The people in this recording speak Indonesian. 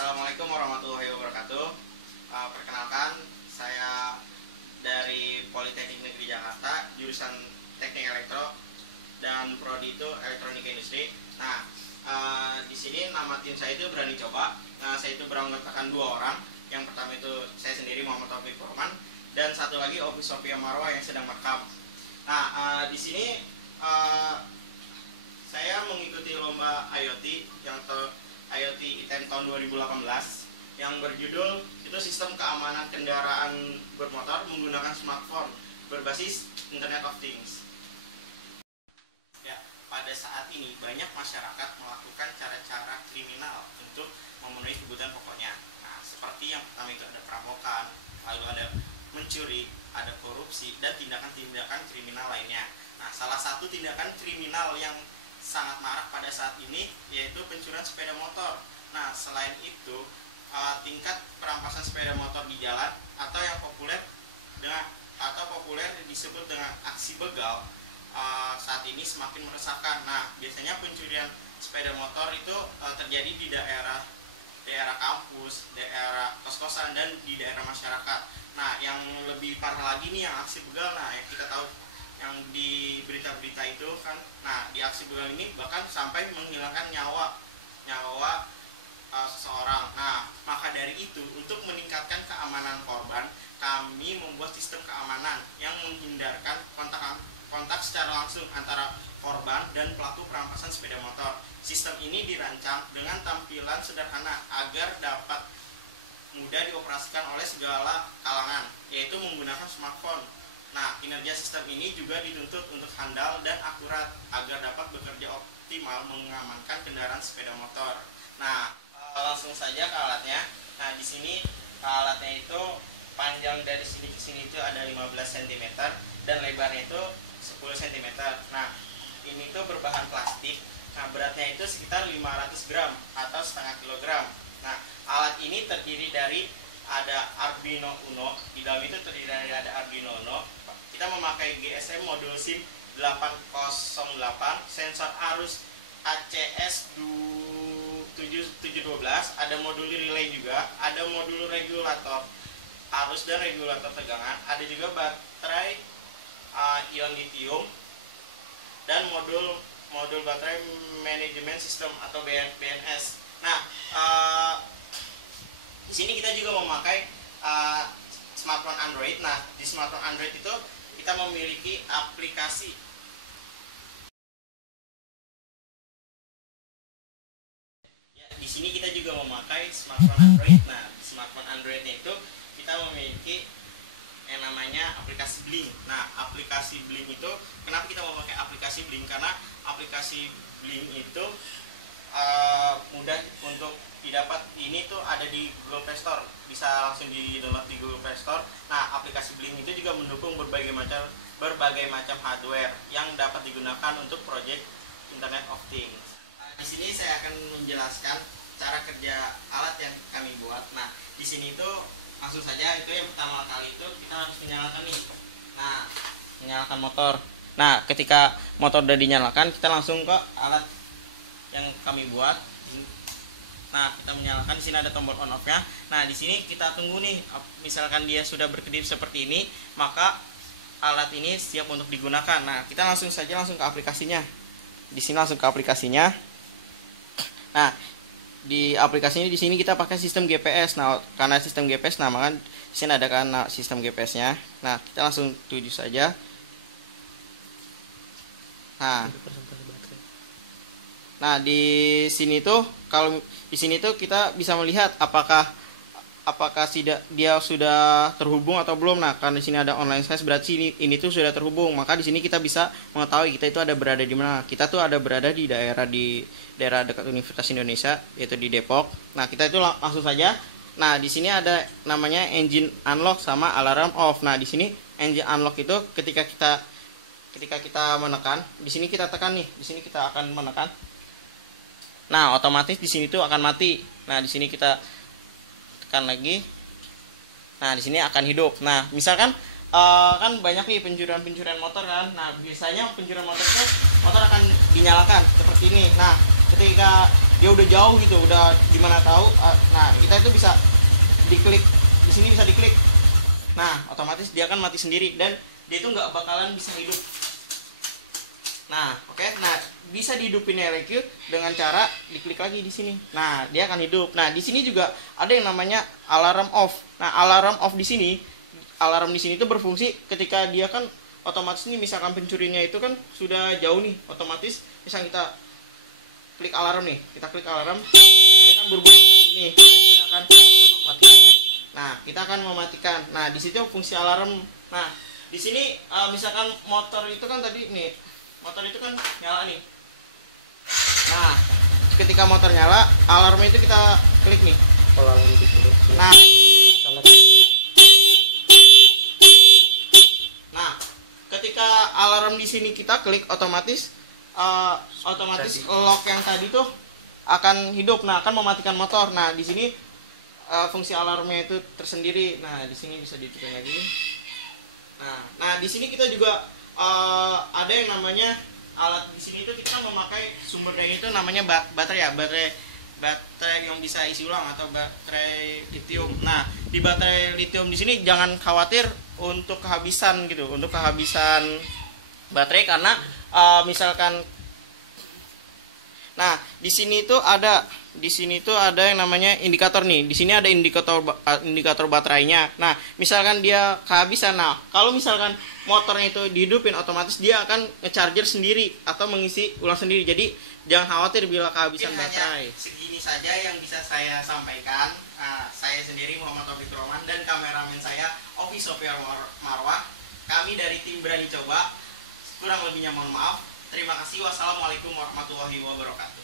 Assalamualaikum warahmatullahi wabarakatuh. Perkenalkan, saya dari Politeknik Negeri Jakarta, jurusan Teknik Elektro dan prodi itu Elektronika Industri. Nah, di sini nama tim saya itu Berani Coba. Saya itu beranggotakan 2 orang. Yang pertama itu saya sendiri, Muhammad Taufik Rahman, dan satu lagi Ovi Sofia Marwa yang sedang merekam. Nah, di sini saya mengikuti lomba IoT yang IoT ITEN tahun 2018 yang berjudul itu sistem keamanan kendaraan bermotor menggunakan smartphone berbasis Internet of Things. Ya, pada saat ini banyak masyarakat melakukan cara-cara kriminal untuk memenuhi kebutuhan pokoknya. Nah, seperti yang pertama itu ada perampokan, lalu ada mencuri, ada korupsi, dan tindakan-tindakan kriminal lainnya. Nah, salah satu tindakan kriminal yang sangat marak pada saat ini yaitu pencurian sepeda motor. Nah, selain itu tingkat perampasan sepeda motor di jalan atau yang populer disebut dengan aksi begal saat ini semakin meresahkan. Nah, biasanya pencurian sepeda motor itu terjadi di daerah kampus, daerah kos-kosan, dan di daerah masyarakat. Nah, yang lebih parah lagi nih yang aksi begal. Nah, yang kita tahu yang di berita-berita itu kan, nah di aksi begal ini bahkan sampai menghilangkan nyawa seseorang. Nah, maka dari itu untuk meningkatkan keamanan korban, kami membuat sistem keamanan yang menghindarkan kontak secara langsung antara korban dan pelaku perampasan sepeda motor. Sistem ini dirancang dengan tampilan sederhana agar dapat mudah dioperasikan oleh segala kalangan, yaitu menggunakan smartphone. Nah, kinerja sistem ini juga dituntut untuk handal dan akurat agar dapat bekerja optimal mengamankan kendaraan sepeda motor. Nah, langsung saja ke alatnya. Nah, di sini alatnya itu panjang dari sini ke sini itu ada 15 cm dan lebarnya itu 10 cm. Nah, ini tuh berbahan plastik. Nah, beratnya itu sekitar 500 gram atau setengah kilogram. Nah, alat ini terdiri dari ada Arduino Uno, di dalam itu terdiri dari ada Arduino Uno. Kita memakai GSM modul SIM 808, sensor arus ACS 7712, ada modul relay juga, ada modul regulator arus dan regulator tegangan, ada juga baterai ion lithium, dan modul baterai manajemen sistem atau BMS. Nah, di sini kita juga memakai smartphone Android. Nah, di smartphone Android itu kita memiliki aplikasi. Ya, di sini kita juga memakai smartphone Android. Nah, di smartphone Androidnya itu kita memiliki yang namanya aplikasi Blink. Nah, aplikasi Blink itu kenapa kita memakai aplikasi Blink? Karena aplikasi Blink itu mudah untuk didapat. Ini tuh ada di Google Play Store, bisa langsung di-download di Google Play Store. Nah, aplikasi Blink itu juga mendukung berbagai macam hardware yang dapat digunakan untuk project Internet of Things. Di sini saya akan menjelaskan cara kerja alat yang kami buat. Nah, di sini itu langsung saja, itu yang pertama kali itu kita harus menyalakan nih. Nah, menyalakan motor. Nah, ketika motor udah dinyalakan, kita langsung ke alat yang kami buat. Nah, kita menyalakan. Di sini ada tombol on off-nya. Nah, di sini kita tunggu nih. Misalkan dia sudah berkedip seperti ini, maka alat ini siap untuk digunakan. Nah, kita langsung ke aplikasinya. Di sini langsung ke aplikasinya. Nah, di aplikasi ini di sini kita pakai sistem GPS. Nah, karena sistem GPS, nah maka di sini ada karena sistem GPS-nya. Nah, kita langsung tuju saja. Nah, di sini tuh kalau di sini tuh kita bisa melihat apakah dia sudah terhubung atau belum. Nah, karena di sini ada online sales berarti ini tuh sudah terhubung. Maka di sini kita bisa mengetahui kita itu ada berada di mana. Kita tuh ada berada di daerah dekat Universitas Indonesia, yaitu di Depok. Nah, kita itu langsung saja. Nah, di sini ada namanya engine unlock sama alarm off. Nah, di sini engine unlock itu ketika kita menekan, di sini kita tekan nih. Di sini kita akan menekan. Nah, otomatis di sini tuh akan mati. Nah, di sini kita tekan lagi. Nah, di sini akan hidup. Nah, misalkan kan banyak nih pencurian motor kan. Nah, biasanya pencurian motor itu motor akan dinyalakan seperti ini. Nah, ketika dia udah jauh gitu, udah dimana tahu. Nah kita itu bisa diklik di sini, bisa diklik. Nah otomatis dia akan mati sendiri dan dia itu nggak bakalan bisa hidup. Nah oke. Nah bisa dihidupin LEQ dengan cara diklik lagi di sini. Nah dia akan hidup. Nah di sini juga ada yang namanya alarm off. Nah alarm off di sini, alarm di sini itu berfungsi ketika dia kan otomatis nih, misalkan pencurinya itu kan sudah jauh nih, otomatis misal kita klik alarm nih, kita klik alarm, dia akan berbunyi seperti ini, dan kita akan mati. Nah kita akan mematikan. Nah di situ fungsi alarm. Nah di sini misalkan motor itu kan tadi nih, motor itu kan nyala nih. Nah ketika motor nyala, alarmnya itu kita klik nih. Nah ketika alarm di sini kita klik, otomatis lock yang tadi tuh akan hidup. Nah akan mematikan motor. Nah di sini fungsi alarmnya itu tersendiri. Nah di sini bisa dihidupin lagi. Nah di sini kita juga ada yang namanya alat di sini itu kita memakai sumber daya itu namanya baterai ya, baterai yang bisa isi ulang atau baterai lithium. Nah di baterai lithium di sini jangan khawatir untuk kehabisan gitu, untuk kehabisan baterai, karena misalkan, nah di sini tuh ada yang namanya indikator nih. Di sini ada indikator baterainya. Nah misalkan dia kehabisan, nah kalau misalkan motornya itu dihidupin, otomatis dia akan ngecharger sendiri atau mengisi ulang sendiri. Jadi jangan khawatir bila kehabisan baterai. Segini saja yang bisa saya sampaikan. Saya sendiri Muhammad Taufik Roman dan kameramen saya Ovi Sofiar Marwah. Kami dari tim Berani Coba. Kurang lebihnya mohon maaf. Terima kasih. Wassalamualaikum warahmatullahi wabarakatuh.